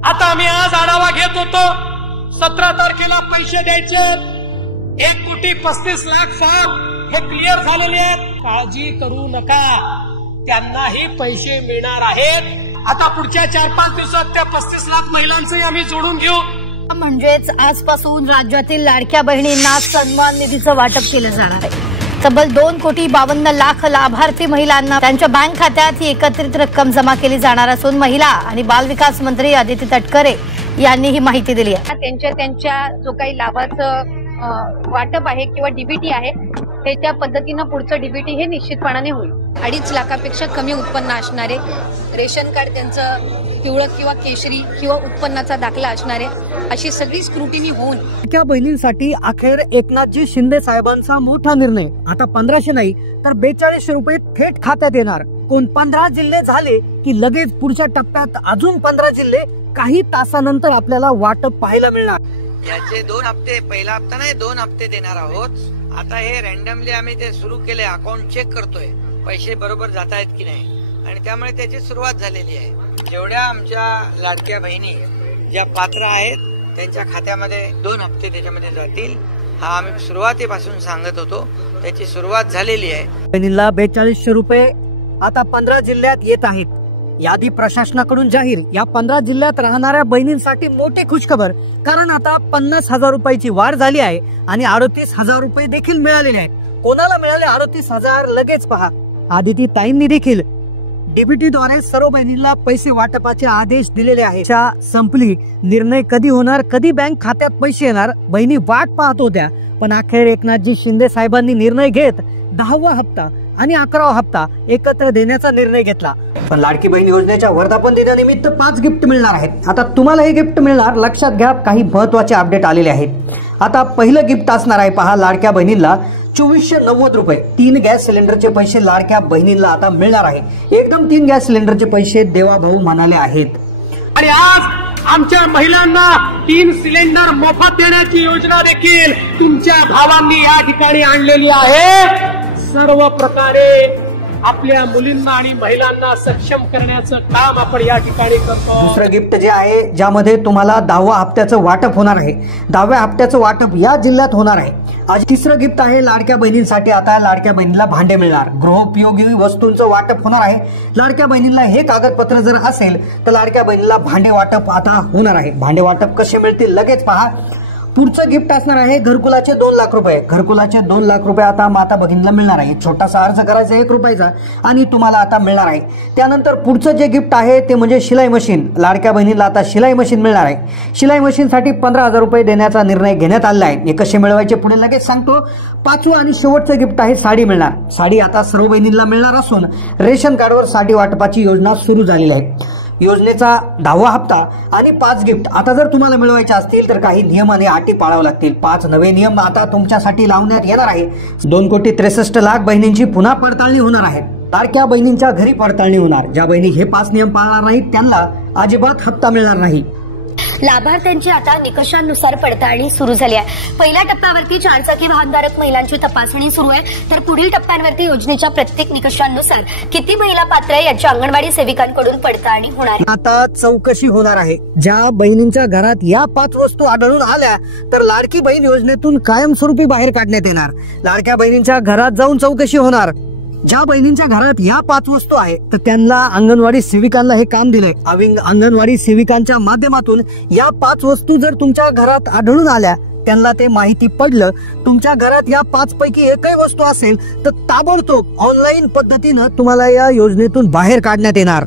आता आम्ही आज आढावा घेत होतो, 17 तारखेला पैसे द्यायचे 1,35,00,000 फॉर्म हे क्लिअर झालेले आहेत. काळजी करू नका, त्यांनाही पैसे मिळणार आहेत. आता पुढच्या 4-5 दिवसात त्या 35,00,000 महिलांचंही आम्ही जोडून घेऊ. म्हणजेच आजपासून राज्यातील लाडक्या बहिणींना सन्मान निधीचं वाटप केलं जाणार आहे. तब्बल 2,52,00,000 लाभार्थी महिलांना त्यांच्या बँक खात्यात ही एकत्रित रक्कम जमा केली जाणार असून महिला आणि बाल विकास मंत्री अदिती तटकरे यांनी ही माहिती दिली आहे. त्यांच्या जो काही लाभाचं वाटप आहे किंवा डीबीटी आहे हे त्या पद्धतीनं पुढचं डीबीटी हे निश्चितपणाने होईल. 2.5 लाखापेक्षा कमी उत्पन्न असणारे, रेशन कार्ड त्यांचं पिवळं किंवा केशरी किंवा उत्पन्नाचा दाखला असणारे, अशी सगळी स्क्रुटिनी होऊन लाडक्या बहिणींसाठी अखेर एकनाथजी शिंदे साहेबांचा मोठा निर्णय. आता 1,500 नाही तर 4200 रुपये थेट खात्यात येणार. कोण 15 जिल्हे झाले की लगेच पुढच्या टप्प्यात अजून 15 जिल्हे काही तासानंतर आपल्याला वाटप पाहायला मिळणार. याचे 2 हप्ते, पहिला हप्ता नाही 2 हप्ते देणार आहोत. आता हे रॅन्डमली आम्ही ते सुरू केले, अकाउंट चेक करतोय पैसे बरोबर जात आहेत की नाही, आणि त्यामुळे त्याची सुरुवात झालेली आहे. जेवढ्या आमच्या लाडक्या बहिणी ज्या पात्र आहेत त्यांच्या खात्यामध्ये 2 हप्ते त्याच्यामध्ये जातील, हा आम्ही सुरुवातीपासून सांगत होतो. त्याची सुरुवात झालेली आहे. बहिणीला 4200 रुपये आता 15 जिल्ह्यात येत आहेत. यादी प्रशासनाकडून जाहीर. या 15 जिल्ह्यात राहणाऱ्या बहिणींसाठी मोठी खुशखबर, कारण आता 50,000 रुपयाची वाढ झाली आहे आणि 38,000 रुपये देखील मिळालेले आहेत. कोणाला मिळाले 38,000 लगेच पहा. आदिती ताईंनी देखील डीबीटीद्वारे सर्व बहिणींना पैसे वाटपाचे आदेश दिलेले आहेत. संपली. निर्णय कधी होणार, कधी बँक खात्यात पैसे येणार, बहिणी वाट पाहत होत्या. पण अखेर एकनाथजी शिंदे साहेबांनी निर्णय घेत 10वा हप्ता आणि 11वा हप्ता एकत्र देण्याचा निर्णय घेतला. पण लाडकी बहीण योजनेच्या वर्धापन दिनानिमित्त 5 गिफ्ट मिळणार आहेत. आता तुम्हाला हे गिफ्ट मिळणार. लक्षात घ्या, काही महत्वाचे अपडेट आलेले आहेत. आता पहिलं गिफ्ट असणार आहे पहा, लाडक्या बहिणींना 2490 रुपये 3 गॅस सिलेंडरचे पैसे लाडक्या बहिणींना आता मिळणार आहे. एकदम 3 गॅस सिलेंडरचे पैसे देवाभाऊ म्हणाले आहेत. आणि आज आमच्या महिलांना 3 सिलेंडर मोफत देण्याची योजना देखील तुमच्या भावांनी या ठिकाणी आणलेली आहे. सर्व प्रकारे आपल्या मुलींना आणि महिलांना सक्षम करण्याचं काम आपण या ठिकाणी करतो. दुसरं गिफ्ट जे आहे, ज्यामध्ये तुम्हाला 10व्या हप्त्याचं वाटप होणार आहे. 10व्या हप्त्याचं वाटप या जिल्ह्यात होणार आहे. आज तिसरं गिफ्ट आहे लाडक्या बहिणींसाठी. आता लाडक्या बहिणीला भांडे मिळणार. गृहोपयोगी वस्तूंचं वाटप होणार आहे. लाडक्या बहिणीला हे कागदपत्र जर असेल तर लाडक्या बहिणीला भांडे वाटप आता होणार आहे. भांडे वाटप कसे मिळतील लगेच पहा. पुढचं गिफ्ट असणार आहे घरकुलाचे 2 लाख रुपये. घरकुलाचे 2 लाख रुपये आता माता भगिनीला मिळणार आहे. छोटासा अर्ज करायचा 1 रुपयाचा आणि तुम्हाला आता मिळणार आहे. त्यानंतर पुढचं जे गिफ्ट आहे ते म्हणजे शिलाई मशीन. लाडक्या बहिणीला आता शिलाई मशीन मिळणार आहे. शिलाई मशीनसाठी 15,000 रुपये देण्याचा निर्णय घेण्यात आला आहे. हे कसे मिळवायचे पुढे लगेच सांगतो. 5वं आणि शेवटचं गिफ्ट आहे साडी मिळणार. साडी आता सर्व बहिणींना मिळणार असून रेशन कार्डवर साडी वाटपाची योजना सुरू झालेली आहे. योजनेचा 10वा हप्ता आणि 5 गिफ्ट आता जर तुम्हाला मिळवायचे असतील तर काही नियम आणि अटी पाळावे लागतील. 5 नवे नियम आता तुमच्यासाठी लावण्यात येणार आहे. 2,63,00,000 बहिणींची पुन्हा पडताळणी होणार आहे. लाडक्या बहिणींच्या घरी पडताळणी होणार. ज्या बहिणी हे 5 नियम पाळणार नाहीत त्यांना अजिबात हप्ता मिळणार नाही. लाभार्थ्यांची आता निकषांनुसार पडताळणी सुरू झाली आहे. पहिल्या टप्प्यावरती 4 चाकी वाहनधारक महिलांची तपासणी सुरू आहे, तर पुढील टप्प्यांवरती योजनेच्या प्रत्येक निकषांनुसार किती महिला पात्र आहे याची अंगणवाडी सेविकांकडून पडताळणी होणार आहे. आता चौकशी होणार आहे. ज्या बहिणींच्या घरात या 5 वस्तू आढळून आल्या तर लाडकी बहीण योजनेतून कायमस्वरूपी बाहेर काढण्यात येणार. लाडक्या बहिणींच्या घरात जाऊन चौकशी होणार. ज्या बहिणींच्या घरात या 5 वस्तू आहेत तर त्यांना अंगणवाडी सेविकांना हे काम दिलंय. अंगणवाडी सेविकांच्या माध्यमातून या 5 वस्तू जर तुमच्या घरात आढळून आल्या, त्यांना ते माहिती पडलं, तुमच्या घरात या 5 पैकी एकही वस्तू असेल तर ताबडतोब ऑनलाईन पद्धतीनं तुम्हाला या योजनेतून बाहेर काढण्यात येणार.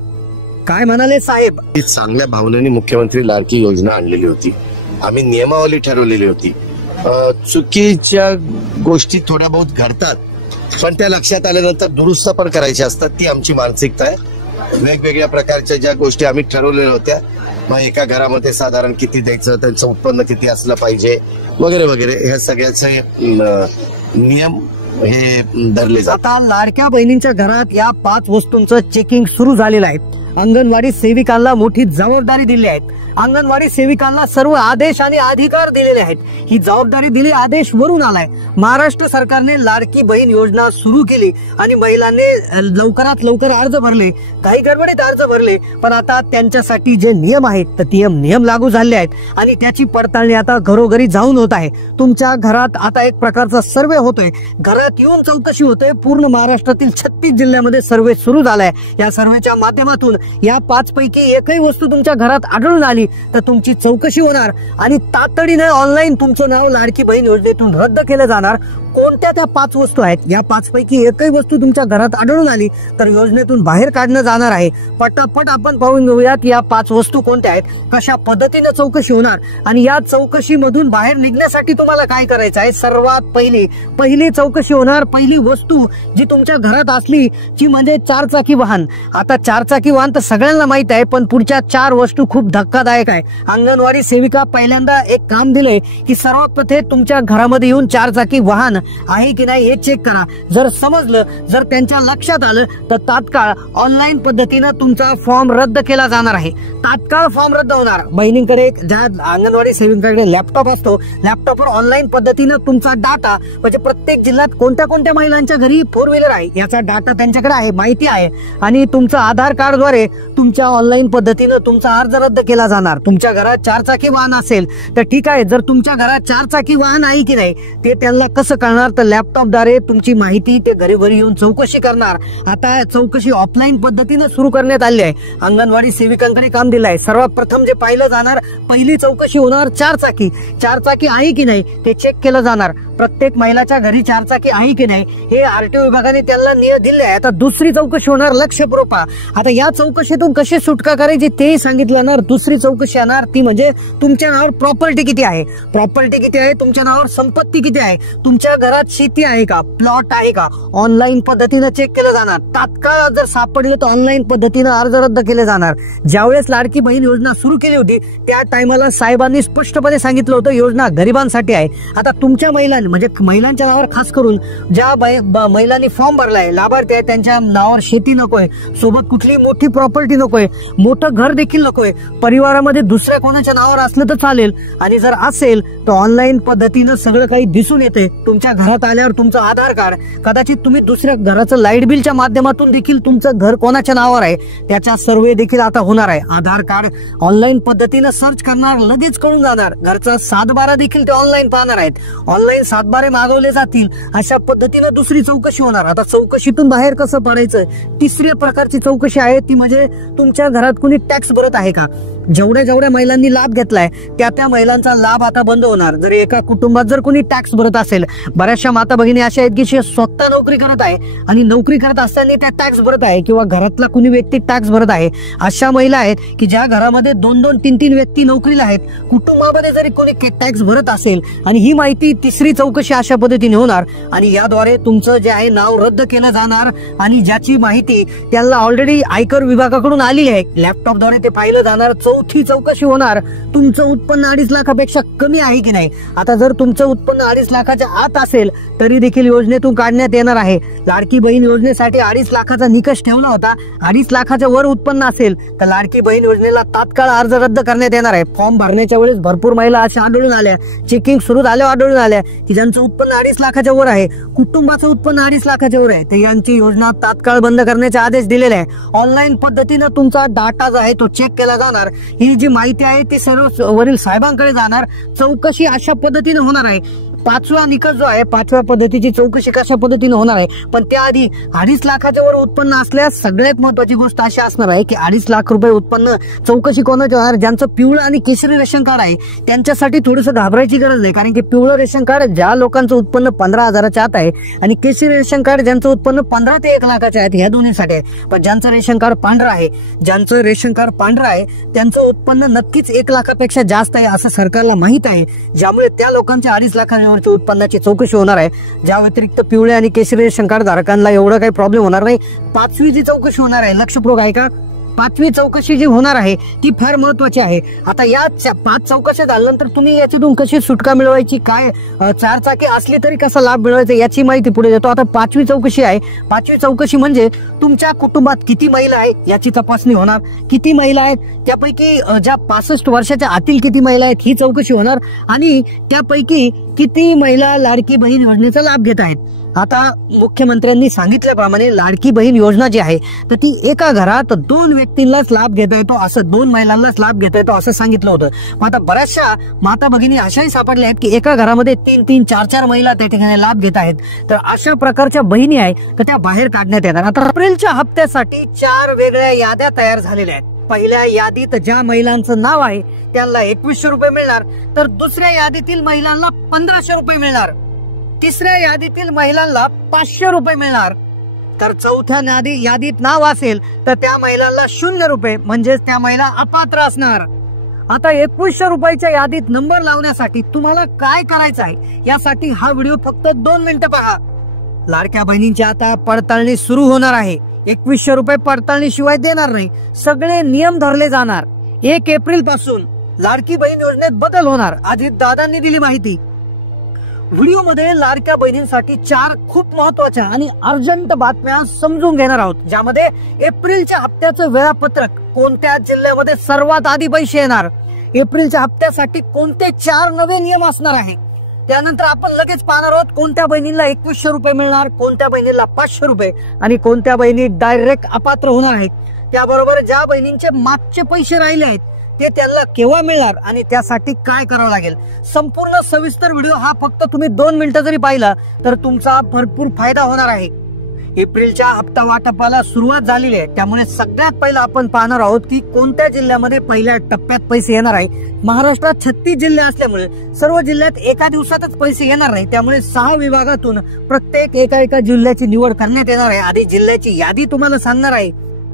काय म्हणाले साहेब? चांगल्या भावनेने मुख्यमंत्री लाडकी योजना आणलेली होती. आम्ही नियमावली ठरवलेली होती. चुकीच्या गोष्टी थोड्या बहुत घडतात, पण त्या लक्षात आल्यानंतर दुरुस्त पण करायच्या असतात. ती आमची मानसिकता आहे. वेगवेगळ्या प्रकारच्या ज्या गोष्टी आम्ही ठरवलेल्या होत्या, मग एका घरामध्ये साधारण किती द्यायचं, त्यांचं उत्पन्न किती असलं पाहिजे वगैरे वगैरे, ह्या सगळ्याचे नियम हे धरले जातात. आता लाडक्या बहिणींच्या घरात या 5 वस्तूंचं चेकिंग सुरू झालेलं आहे. अंगणवाडी सेविकांना मोठी जबाबदारी दिली आहे. अंगणवाडी सेविकांना सर्व आदेश आणि अधिकार दिलेले आहेत. ही जबाबदारी दिली आदेश वरून आलाय. महाराष्ट्र सरकारने लाडकी बहीण योजना सुरू केली आणि महिलांनी लवकरात लवकर अर्ज भरले. काही गडबडीत अर्ज भरले, पण आता त्यांच्यासाठी जे नियम आहेत तर ते नियम लागू झाले आहेत आणि त्याची पडताळणी आता घरोघरी जाऊन होत आहे. तुमच्या घरात आता एक प्रकारचा सर्वे होतोय, घरात येऊन चौकशी होते. पूर्ण महाराष्ट्रातील 36 जिल्ह्यामध्ये सर्वे सुरू झालाय. या सर्वेच्या माध्यमातून या 5 पैकी एकही वस्तू तुमच्या घरात आढळून आली तर तुमची चौकशी होणार आणि तातडीने ऑनलाईन तुमचं नाव लाडकी बहीण योजनेतून रद्द केलं जाणार. कोणत्या त्या 5 वस्तू आहेत, या 5 पैकी एकही वस्तू तुमच्या घरात आढळून आली तर योजनेतून बाहेर काढणं जाणार आहे. पटापट आपण पाहून घेऊयात या 5 वस्तू कोणत्या आहेत, कशा पद्धतीने चौकशी होणार आणि या चौकशीमधून बाहेर निघण्यासाठी तुम्हाला काय करायचं आहे. सर्वात पहिली चौकशी होणार, पहिली वस्तू जी तुमच्या घरात असली ती म्हणजे 4 चाकी वाहन. आता 4 चाकी वाहन तर सगळ्यांना माहित आहे, पण पुढच्या 4 वस्तू खूप धक्कादायक आहे. अंगणवाडी सेविका पहिल्यांदा एक काम दिलंय की सर्वप्रथम तुमच्या घरामध्ये येऊन 4 चाकी वाहन आहे की नाही हे चेक करा. जर समजलं, जर त्यांच्या लक्षात आलं तर तात्काळ ऑनलाईन पद्धतीनं तुमचा फॉर्म रद्द केला जाणार आहे. तात्काळ फॉर्म रद्द होणार. बहिणींकडे ज्या अंगणवाडी सेविकांकडे लॅपटॉप असतो, लॅपटॉपवर ऑनलाईन पद्धतीनं तुमचा डाटा म्हणजे प्रत्येक जिल्ह्यात कोणत्या कोणत्या महिलांच्या घरी 4 व्हीलर आहे याचा डाटा त्यांच्याकडे आहे, माहिती आहे आणि तुमचं आधार कार्डद्वारे तुमच्या ऑनलाईन पद्धतीनं तुमचा अर्ज रद्द केला जाणार. तुमच्या घरात 4 चाकी वाहन असेल तर ठीक आहे, जर तुमच्या घरात 4 चाकी वाहन आहे की नाही ते त्यांना कसं कळणार तर लॅपटॉपद्वारे तुमची माहिती ते घरी येऊन चौकशी करणार. आता चौकशी ऑफलाईन पद्धतीने सुरू करण्यात आली आहे. अंगणवाडी सेविकांकडे काम दिलं आहे. सर्वात प्रथम जे पाहिलं जाणार, पहिली चौकशी होणार 4 चाकी आहे की नाही ते चेक केलं जाणार. प्रत्येक महिलाच्या घरी 4 चाकी आहे की नाही हे आरटीओ विभागाने त्यांना दिले आहे. आता दुसरी चौकशी होणार लक्षपूर्वक. आता या चौकशीतून कशी सुटका करायची तेही सांगितलं जाणार. दुसरी चौकशी येणार ती म्हणजे तुमच्या नावावर प्रॉपर्टी किती आहे, तुमच्या नावावर संपत्ती किती आहे, तुमच्या घरात शेती आहे का, प्लॉट आहे का, ऑनलाईन पद्धतीनं चेक केलं जाणार. तात्काळ जर सापडले तर ऑनलाईन पद्धतीनं अर्ज रद्द केले जाणार. ज्यावेळेस लाडकी बहीण योजना सुरू केली होती त्या टायमाला साहेबांनी स्पष्टपणे सांगितलं होतं योजना गरिबांसाठी आहे. आता तुमच्या महिलांनी म्हणजे महिलांच्या नावावर खास करून ज्या महिलांनी फॉर्म भरलाय, लाभार्थी आहे, त्यांच्या नावावर शेती नकोय, सोबत कुठली मोठी प्रॉपर्टी नकोय, मोठं घर देखील नकोय, परिवारामध्ये दुसऱ्या कोणाच्या नावावर असलं तर चालेल आणि जर असेल तर ऑनलाईन पद्धतीनं सगळं काही दिसून येते. तुमच्या घरात आल्यावर तुमचं आधार कार्ड, कदाचित तुम्ही दुसऱ्या घराचं लाईट बिलच्या माध्यमातून देखील तुमचं घर कोणाच्या नावावर आहे त्याचा सर्वे देखील आता होणार आहे. आधार कार्ड ऑनलाईन पद्धतीनं सर्च करणार, लगेच कळून जाणार. घरचा 7/12 देखील ते ऑनलाईन पाहणार आहेत. ऑनलाईन 7/12 मागवले जातील. अशा पद्धतीनं दुसरी चौकशी होणार. आता चौकशीतून बाहेर कसं पडायचं, तिसऱ्या प्रकारची चौकशी आहे ती म्हणजे तुमच्या घरात कुणी टॅक्स भरत आहे का. जेवढ्या महिलांनी लाभ घेतलाय त्या महिलांचा लाभ आता बंद होणार. जर एका कुटुंबात जर कोणी टॅक्स भरत असेल, बऱ्याचशा माता भगिनी अशा आहेत की स्वतः नोकरी करत आहे आणि नोकरी करत असताना त्या टॅक्स भरत आहे किंवा घरातला कुणी व्यक्ती टॅक्स भरत आहे. अशा महिला आहेत की ज्या घरामध्ये 2-2, 3-3 व्यक्ती नोकरीला आहेत, कुटुंबामध्ये जरी कोणी टॅक्स भरत असेल आणि ही माहिती तिसरी चौकशी अशा पद्धतीने होणार आणि याद्वारे तुमचं जे आहे नाव रद्द केलं जाणार आणि ज्याची माहिती त्यांना ऑलरेडी आयकर विभागाकडून आली आहे लॅपटॉपद्वारे ते पाहिलं जाणार. चौथी चौकशी होणार, तुमचं उत्पन्न 2.5 लाखापेक्षा कमी आहे की नाही. आता जर तुमचं उत्पन्न 2.5 लाखाच्या आत असेल तरी देखील योजनेतून काढण्यात येणार आहे. लाडकी बहीण योजनेसाठी 2.5 लाखाचा निकष ठेवला होता. 2.5 लाखाच्या वर उत्पन्न असेल तर लाडकी बहीण योजनेला तात्काळ अर्ज रद्द करण्यात येणार आहे. फॉर्म भरण्याच्या वेळेस भरपूर महिला अशा आढळून आल्या, चेकिंग सुरू झाल्यावर आढळून आल्या की ज्यांचं उत्पन्न 2.5 लाखाच्या वर आहे, कुटुंबाचं उत्पन्न 2.5 लाखाच्या वर आहे, तर यांची योजना तात्काळ बंद करण्याचे आदेश दिलेले आहे. ऑनलाईन पद्धतीनं तुमचा डाटा जो आहे तो चेक केला जाणार. ही जी माहिती आहे ती सर्व वरील साहेबांकडे जाणार. चौकशी अशा पद्धतीने होणार आहे. 5वा निकष जो आहे, 5व्या पद्धतीची चौकशी कशा पद्धतीने होणार आहे, पण त्याआधी 2.5 लाखाच्या वर उत्पन्न असल्यास सगळ्यात महत्वाची गोष्ट अशी असणार आहे की 2.5 लाख रुपये उत्पन्न चौकशी कोणाच्या होणार, ज्यांचं पिवळं आणि केशरी रेशन कार्ड आहे त्यांच्यासाठी थोडंसं घाबरायची गरज नाही. कारण की पिवळं रेशन कार्ड ज्या लोकांचं उत्पन्न 15,000च्या आत आहे आणि केशरी रेशन कार्ड ज्यांचं उत्पन्न 15 ते 1 लाखाच्या आहेत, ह्या दोन्हीसाठी आहे. पण ज्यांचं रेशन कार्ड पांढरं आहे, त्यांचं उत्पन्न नक्कीच 1 लाखापेक्षा जास्त आहे असं सरकारला माहित आहे. ज्यामुळे त्या लोकांच्या 2.5 लाखाच्या उत्पन्नाची चौकशी होणार आहे. ज्या व्यतिरिक्त पिवळे आणि केशरी रेशन कार्ड धारकांना एवढं काही प्रॉब्लेम होणार नाही. 5वी जी चौकशी होणार आहे, लक्षपूर्वक आहे का, पाचवी चौकशी जी होणार आहे ती फार महत्वाची आहे. आता या 5 चौकशा झाल्यानंतर तुम्ही याच्यातून कशी सुटका मिळवायची, काय 4 चाकी असली तरी कसा लाभ मिळवायचा याची माहिती पुढे देतो. आता 5वी चौकशी आहे. 5वी चौकशी म्हणजे तुमच्या कुटुंबात किती महिला आहेत याची तपासणी होणार. किती महिला आहेत त्यापैकी ज्या 65 वर्षाच्या आतील किती महिला आहेत ही चौकशी होणार आणि त्यापैकी किती महिला लाडकी बहीण योजनेचा लाभ घेत आहेत. आता मुख्यमंत्र्यांनी सांगितल्याप्रमाणे लाडकी बहीण योजना जी आहे तर ती एका घरात 2 व्यक्तींनाच लाभ घेता येतो, असं 2 महिलांनाच लाभ घेता येतो असं सांगितलं होतं. आता बऱ्याचशा माता भगिनी अशाही सापडल्या आहेत की एका घरामध्ये 3-3, 4-4 महिला त्या ठिकाणी लाभ घेत आहेत. तर अशा प्रकारच्या बहिणी आहेत तर त्या बाहेर काढण्यात येणार. आता एप्रिलच्या हप्त्यासाठी 4 वेगळ्या याद्या तयार झालेल्या आहेत. पहिल्या यादीत ज्या महिलांचं नाव आहे त्यांना 2100 रुपये मिळणार, तर दुसऱ्या यादीतील महिलांना 1500 रुपये मिळणार, तिसऱ्या यादीतील महिलांना 500 रुपये मिळणार, तर चौथ्या यादीत नाव असेल तर त्या महिलांना 0 रुपये म्हणजेच त्या महिला अपात्र असणार. आता 2100 रुपयाच्या यादीत नंबर लावण्यासाठी तुम्हाला काय करायचं आहे यासाठी हा व्हिडिओ फक्त 2 मिनिटं पहा. लाडक्या बहिणींची आता पडताळणी सुरू होणार आहे. 2100 रुपये पडताळणी शिवाय देणार नाही. सगळे नियम धरले जाणार. 1 एप्रिल पासून लाडकी बहीण योजनेत बदल होणार. अजित दादांनी दिली माहिती. व्हिडिओमध्ये लाडक्या बहिणींसाठी 4 खूप महत्वाच्या आणि अर्जंट बातम्या समजून घेणार आहोत, ज्यामध्ये एप्रिलच्या हप्त्याचं वेळापत्रक, कोणत्या जिल्ह्यामध्ये सर्वात आधी पैसे येणार, एप्रिलच्या हप्त्यासाठी कोणते 4 नवे नियम असणार आहे. त्यानंतर आपण लगेच पाहणार आहोत कोणत्या बहिणीला 2100 रुपये मिळणार, कोणत्या बहिणीला 500 रुपये आणि कोणत्या बहिणी डायरेक्ट अपात्र होणार आहेत. त्याबरोबर ज्या बहिणींचे मागचे पैसे राहिले आहेत ते त्यांना केव्हा मिळणार आणि त्यासाठी काय करावं लागेल. संपूर्ण सविस्तर व्हिडिओ हा फक्त तुम्ही 2 मिनिटं जरी पाहिला तर तुमचा भरपूर फायदा होणार आहे. एप्रिलच्या हप्ता वाटपाला सुरुवात झालेली आहे, त्यामुळे सगळ्यात पहिला आपण पाहणार आहोत की कोणत्या जिल्ह्यामध्ये पहिल्या टप्प्यात पैसे येणार आहे. महाराष्ट्रात 36 जिल्हे असल्यामुळे सर्व जिल्ह्यात एका दिवसातच पैसे येणार नाही, त्यामुळे 6 विभागातून प्रत्येक एका जिल्ह्याची निवड करण्यात येणार आहे. आधी जिल्ह्याची यादी तुम्हाला सांगणार आहे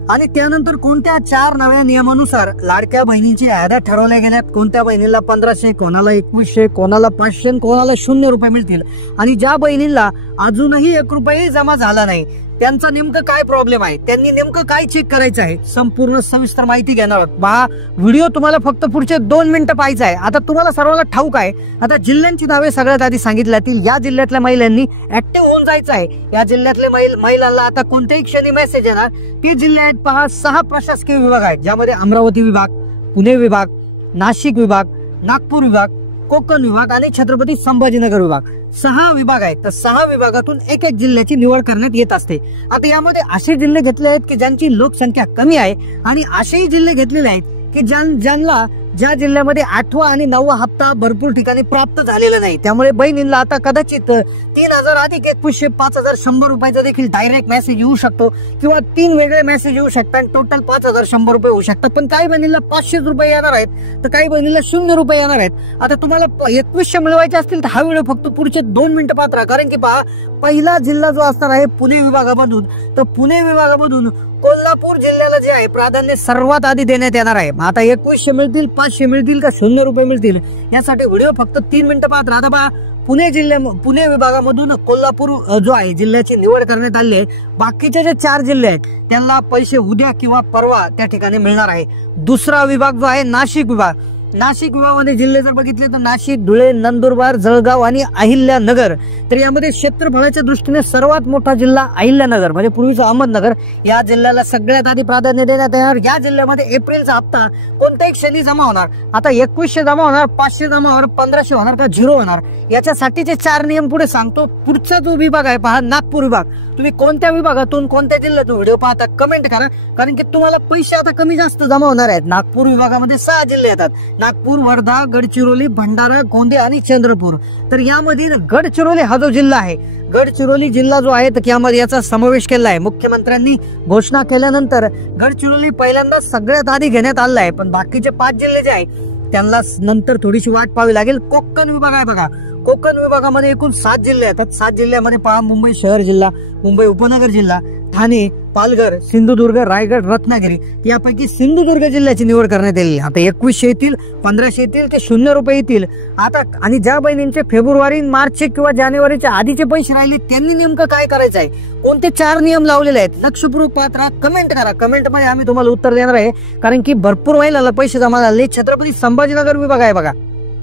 आणि त्यानंतर कोणत्या 4 नव्या नियमानुसार लाडक्या बहिणींची याद्या ठरवल्या गेल्यात. कोणत्या बहिणीला 1500, कोणाला 2100, कोणाला 500, कोणाला 0 रुपये मिळतील आणि ज्या बहिणींना अजूनही 1 रुपयाही जमा झाला नाही त्यांचा नेमकं काय प्रॉब्लेम आहे, त्यांनी नेमकं काय चेक करायचं आहे, संपूर्ण सविस्तर माहिती घेणार आहोत. पहा व्हिडिओ तुम्हाला फक्त पुढचे 2 मिनिटं पाहायचं आहे. आता तुम्हाला सर्वांना ठाऊक आहे. आता जिल्ह्यांची नावे सगळ्यात आधी सांगितल्यातील या जिल्ह्यातल्या महिलांनी ऍक्टिव्ह होऊन जायचं आहे. या जिल्ह्यातल्या महिलांना आता कोणत्याही क्षणी मेसेज येणार. ते जिल्हे आहेत पहा, 6 प्रशासकीय विभाग आहेत, ज्यामध्ये अमरावती विभाग, पुणे विभाग, नाशिक विभाग, नागपूर विभाग, कोकण विभाग आणि छत्रपती संभाजीनगर विभाग. 6 विभाग आहेत. तर 6 विभागातून एक जिल्ह्याची निवड करण्यात येत असते. आता यामध्ये असे जिल्हे घेतले आहेत की ज्यांची लोकसंख्या कमी आहे आणि असेही जिल्हे घेतलेले आहेत की ज्यांना ज्या जिल्ह्यामध्ये 8वा आणि 9वा हप्ता भरपूर ठिकाणी प्राप्त झालेला नाही. त्यामुळे बहिणींना आता कदाचित 3000 अधिक 2100, 5100 रुपयाचा देखील डायरेक्ट मेसेज येऊ शकतो किंवा 3 वेगळे मेसेज येऊ शकतात. टोटल 5100 रुपये होऊ शकतात. पण काही बहिणीला 500 रुपये येणार आहेत तर काही बहिणीला 0 रुपये येणार आहेत. आता तुम्हाला 2100 मिळवायचे असतील तर हा व्हिडिओ फक्त पुढचे 2 मिनिटं पाहत. कारण की पहा, पहिला जिल्हा जो असणार आहे पुणे विभागामधून, तर पुणे विभागामधून कोल्हापूर जिल्ह्याला जे आहे प्राधान्य सर्वात आधी देण्यात येणार आहे. आता 2100 मिळतील, 500 मिळतील का 0 रुपये मिळतील यासाठी व्हिडिओ फक्त 3 मिनिटं पाहत राहता. पहा, पुणे विभागामधून कोल्हापूर जो आहे जिल्ह्याची निवड करण्यात आली आहे. बाकीचे जे 4 जिल्हे आहेत त्यांना पैसे उद्या किंवा परवा त्या ठिकाणी मिळणार आहे. दुसरा विभाग जो आहे नाशिक विभाग. नाशिक विभागामध्ये जिल्हे जर बघितले तर नाशिक, धुळे, नंदुरबार, जळगाव आणि अहिल्यानगर. तर यामध्ये क्षेत्रफळाच्या दृष्टीने सर्वात मोठा जिल्हा अहिल्यानगर म्हणजे पूर्वीचा अहमदनगर, या जिल्ह्याला सगळ्यात आधी प्राधान्य देण्यात येणार. या जिल्ह्यामध्ये एप्रिलचा हप्ता कोणत्याही क्षणी जमा होणार. आता 2100 जमा होणार, 500 जमा होणार, 1500 होणार का 0 होणार याच्यासाठीचे 4 नियम पुढे सांगतो. पुढचा जो विभाग आहे पहा, नागपूर विभाग. तुम्ही कोणत्या विभागातून कोणत्या जिल्ह्यातून व्हिडिओ पाहता कमेंट करा, कारण की तुम्हाला पैसे आता कमी जास्त जमा होणार आहेत. नागपूर विभागामध्ये 6 जिल्हे येतात. नागपूर, वर्धा, गडचिरोली, भंडारा, गोंदिया आणि चंद्रपूर. तर यामध्ये गडचिरोली हा जो जिल्हा आहे, गडचिरोली जिल्हा जो आहे तर यामध्ये याचा समावेश केला आहे. मुख्यमंत्र्यांनी घोषणा केल्यानंतर गडचिरोली पहिल्यांदा सगळ्यात आधी घेण्यात आला आहे. पण बाकीचे 5 जिल्हे जे आहेत त्यांना नंतर थोडीशी वाट पाहावी लागेल. कोकण विभाग आहे बघा, कोकण विभागामध्ये एकूण 7 जिल्हे येतात. 7 जिल्ह्यामध्ये पहा, मुंबई शहर जिल्हा, मुंबई उपनगर जिल्हा, ठाणे, पालघर, सिंधुदुर्ग, रायगड, रत्नागिरी यापैकी सिंधुदुर्ग जिल्ह्याची निवड करण्यात आली. आता 2100 येतील, 1500 येतील, ते 0 रुपये येतील. आता आणि ज्या बहिणींचे फेब्रुवारी, मार्च किंवा जानेवारीच्या आधीचे पैसे राहिले त्यांनी नेमकं काय करायचं आहे, कोणते 4 नियम लावलेले आहेत, लक्षपूर्वक पाहत राहा. कमेंट करा, कमेंटमध्ये आम्ही तुम्हाला उत्तर देणार आहे. कारण की भरपूर महिलांना पैसे जमा झाले. छत्रपती संभाजीनगर विभाग आहे बघा,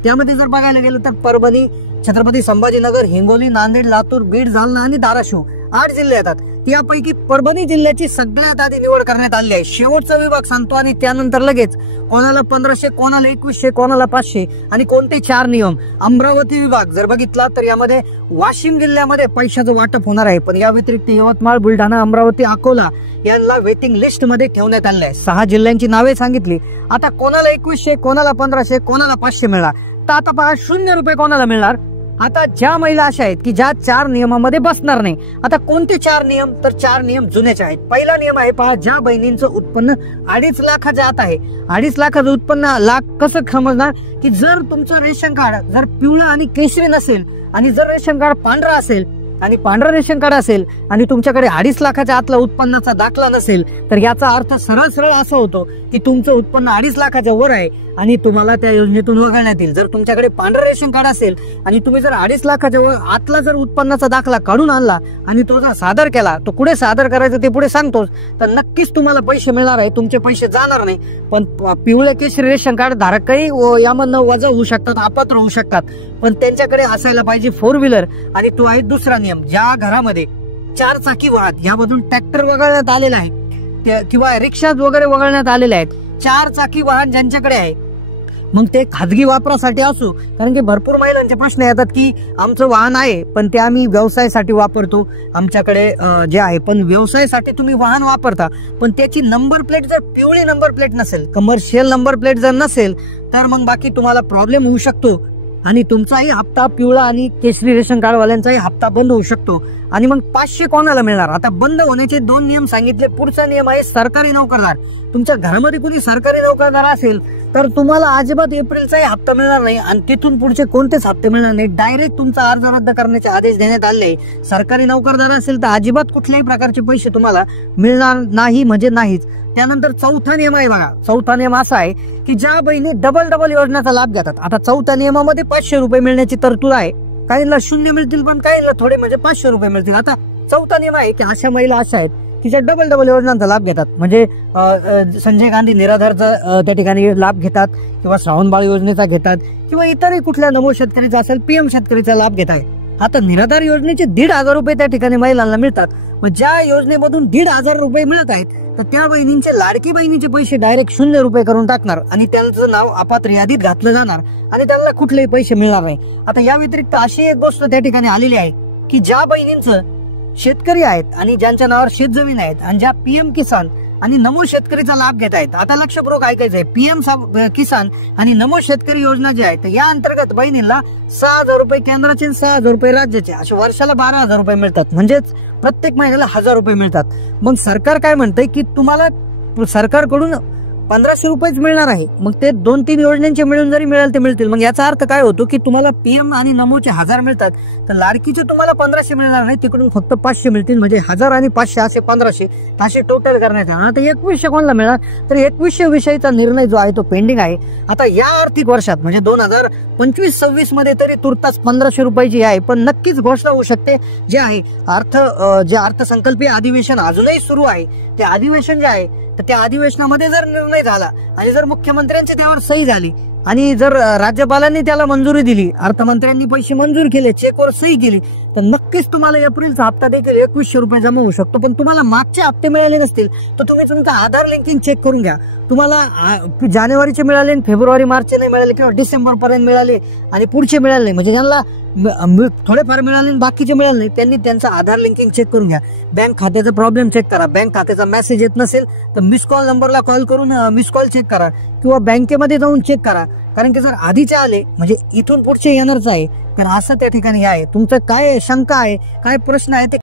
त्यामध्ये जर बघायला गेलं तर परभणी, छत्रपती संभाजीनगर, हिंगोली, नांदेड, लातूर, बीड, जालना आणि धाराशिव 8 जिल्हे येतात. यापैकी परभणी जिल्ह्याची सगळ्यात आधी निवड करण्यात आली आहे. शेवटचा विभाग सांगतो आणि त्यानंतर लगेच कोणाला 1500, कोणाला 2100, कोणाला 500 आणि कोणते 4 नियम. अमरावती विभाग जर बघितला तर यामध्ये वाशिम जिल्ह्यामध्ये पैशाचं वाटप होणार आहे. पण या व्यतिरिक्त यवतमाळ, बुलढाणा, अमरावती, अकोला यांना वेटिंग लिस्ट मध्ये ठेवण्यात आले आहे. 6 जिल्ह्यांची नावे सांगितली. आता कोणाला 2100, कोणाला 1500, कोणाला 500 मिळणार. तर आता पहा 0 रुपये कोणाला मिळणार. आता ज्या महिला अशा आहेत की ज्या 4 नियमामध्ये बसणार नाही. आता कोणते 4 नियम, तर 4 नियम जुनेचे आहेत. पहिला नियम आहे पहा, ज्या बहिणींचं उत्पन्न 2.5 लाखाच्या आत आहे. 2.5 लाखाचं उत्पन्न लाख कसं समजणार की जर तुमचं रेशन कार्ड जर पिवळं आणि केशरी नसेल आणि जर रेशन कार्ड पांढरा असेल आणि पांढरा रेशन कार्ड असेल आणि तुमच्याकडे 2.5 लाखाच्या आतला उत्पन्नाचा दाखला नसेल तर याचा अर्थ सरळ सरळ असा होतो की तुमचं उत्पन्न 2.5 लाखाच्या वर आहे आणि तुम्हाला त्या योजनेतून वगळण्यात येईल. जर तुमच्याकडे पांढरा रेशन कार्ड असेल आणि तुम्ही जर 2.5 लाखाच्या वर आतला जर उत्पन्नाचा दाखला काढून आणला आणि तो जर सादर केला, तो कुठे सादर करायचं ते पुढे सांगतोच, तर नक्कीच तुम्हाला पैसे मिळणार आहे. तुमचे पैसे जाणार नाही. पण पिवळे केशरी रेशन कार्ड धारकही यामधनं वजा होऊ शकतात, अपात्र होऊ शकतात. पण त्यांच्याकडे असायला पाहिजे 4 व्हीलर. आणि तो आहे दुसरा नियम, ज्या घरामध्ये 4 चाकी वाहन यामधून ट्रॅक्टर वगळण्यात आलेला आहे किंवा रिक्षा वगैरे वगळण्यात आलेले आहेत, 4 चाकी वाहन ज्यांच्याकडे आहे, मग ते खाजगी वापरासाठी असो. कारण की भरपूर महिलांचे प्रश्न येतात की आमचं वाहन आहे पण ते आम्ही व्यवसायासाठी वापरतो, आमच्याकडे जे आहे, पण व्यवसायासाठी तुम्ही वाहन वापरता पण त्याची नंबर प्लेट जर पिवळी नंबर प्लेट नसेल, कमर्शियल नंबर प्लेट जर नसेल, तर मग बाकी तुम्हाला प्रॉब्लेम होऊ शकतो आणि तुमचाही हप्ता, पिवळा आणि केशरी रेशन कार्ड वाल्यांचाही हप्ता बंद होऊ शकतो. आणि मग 500 कोणाला मिळणार. आता बंद होण्याचे 2 नियम सांगितले. पुढचा नियम आहे सरकारी नोकरदार. तुमच्या घरामध्ये कुणी सरकारी नोकरदार असेल तर तुम्हाला अजिबात एप्रिलचाही हप्ता मिळणार नाही आणि तिथून पुढचे कोणतेच हप्ते मिळणार नाही. डायरेक्ट तुमचा अर्ज रद्द करण्याचे आदेश देण्यात आले. सरकारी नोकरदार असेल तर अजिबात कुठल्याही प्रकारचे पैसे तुम्हाला मिळणार नाही, म्हणजे नाहीच. त्यानंतर चौथा नियम आहे बघा. चौथा नियम असा आहे की ज्या बहिणी डबल योजनेचा लाभ घेतात. आता चौथ्या नियमामध्ये 500 रुपये मिळण्याची तरतूद आहे. काहींना 0 मिळतील पण काहींना थोडे म्हणजे 500 रुपये मिळतील. आता चौथा नियम आहे की अशा महिला अशा आहेत की ज्या डबल योजनांचा लाभ घेतात. म्हणजे संजय गांधी निराधारचा त्या ठिकाणी लाभ घेतात किंवा श्रावणबाळ योजनेचा घेतात किंवा इतरही कुठल्या नमो शेतकरीचा असेल, PM शेतकरीचा लाभ घेत आहे. आता निराधार योजनेचे 1,500 रुपये त्या ठिकाणी महिलांना मिळतात. मग ज्या योजनेमधून 1,500 रुपये मिळत आहेत तर त्या बहिणींचे लाडकी बहिणीचे पैसे डायरेक्ट 0 रुपये करून टाकणार आणि त्यांचं नाव अपात्र यादीत घातलं जाणार आणि त्यांना कुठलेही पैसे मिळणार नाही. आता या व्यतिरिक्त अशी एक गोष्ट त्या ठिकाणी आलेली आहे की ज्या बहिणींचं शेतकरी आहेत आणि ज्यांच्या नावावर शेतजमीन आहेत आणि ज्या PM किसान आणि नमो शेतकरीचा लाभ घेत आहेत. आता लक्षपूर्वक ऐकायचं आहे, PM किसान आणि नमो शेतकरी योजना जी आहे या अंतर्गत बहिणींना 6,000 रुपये केंद्राचे, 6,000 रुपये राज्याचे, असे वर्षाला 12,000 रुपये मिळतात. म्हणजेच प्रत्येक महिन्याला 1,000 रुपये मिळतात. मग सरकार काय म्हणतंय की तुम्हाला सरकारकडून 1,500 रुपयेच मिळणार आहे. मग ते 2-3 योजनांचे मिळून जरी मिळाल ते मिळतील. मग याचा अर्थ काय होतो की तुम्हाला PM आणि नमोचे 1,000 मिळतात तर लाडकीचे तुम्हाला 1,500 मिळणार नाही, तिकडून फक्त 500 मिळतील. म्हणजे 1,000 आणि 500 असे 1,500 असे टोटल करण्यात येणार. आता 2100 कोणाला मिळणार तर 2100 विषयीचा निर्णय जो आहे तो पेंडिंग आहे. आता या आर्थिक वर्षात म्हणजे 2025-26 मध्ये तरी तुर्तास 1,500 रुपयाची आहे. पण नक्कीच घोषणा होऊ शकते. जे आहे जे अर्थसंकल्पीय अधिवेशन अजूनही सुरू आहे, ते अधिवेशन जे आहे तर त्या अधिवेशनामध्ये जर निर्णय झाला आणि जर मुख्यमंत्र्यांची त्यावर सही झाली आणि जर राज्यपालांनी त्याला मंजुरी दिली, अर्थमंत्र्यांनी पैसे मंजूर केले, चेकवर सही केली, तर नक्कीच तुम्हाला एप्रिलचा हप्ता देखील 2100 रुपये जमा होऊ शकतो. पण तुम्हाला मागचे हप्ते मिळाले नसतील तर तुम्ही तुमचा आधार लिंकिंग चेक करून घ्या. तुम्हाला जानेवारीचे मिळाले, फेब्रुवारी मार्चचे नाही मिळाले किंवा डिसेंबर पर्यंत मिळाले आणि पुढचे मिळाले नाही, म्हणजे ज्यांना थोडेफार मिळाले बाकीचे मिळाले नाही, त्यांनी त्यांचा आधार लिंकिंग चेक करून घ्या. बँक खात्याचा प्रॉब्लेम चेक करा. बँक खात्याचा मेसेज येत नसेल तर मिस कॉल नंबरला कॉल करून मिस कॉल चेक करा किंवा बँकेमध्ये जाऊन चेक करा. कारण की जर आधीचे आले म्हणजे इथून पुढचे येणारच आहे तर असं त्या ठिकाणी आहे. तुमचं काय शंका आहे, काय प्रश्न आहे ते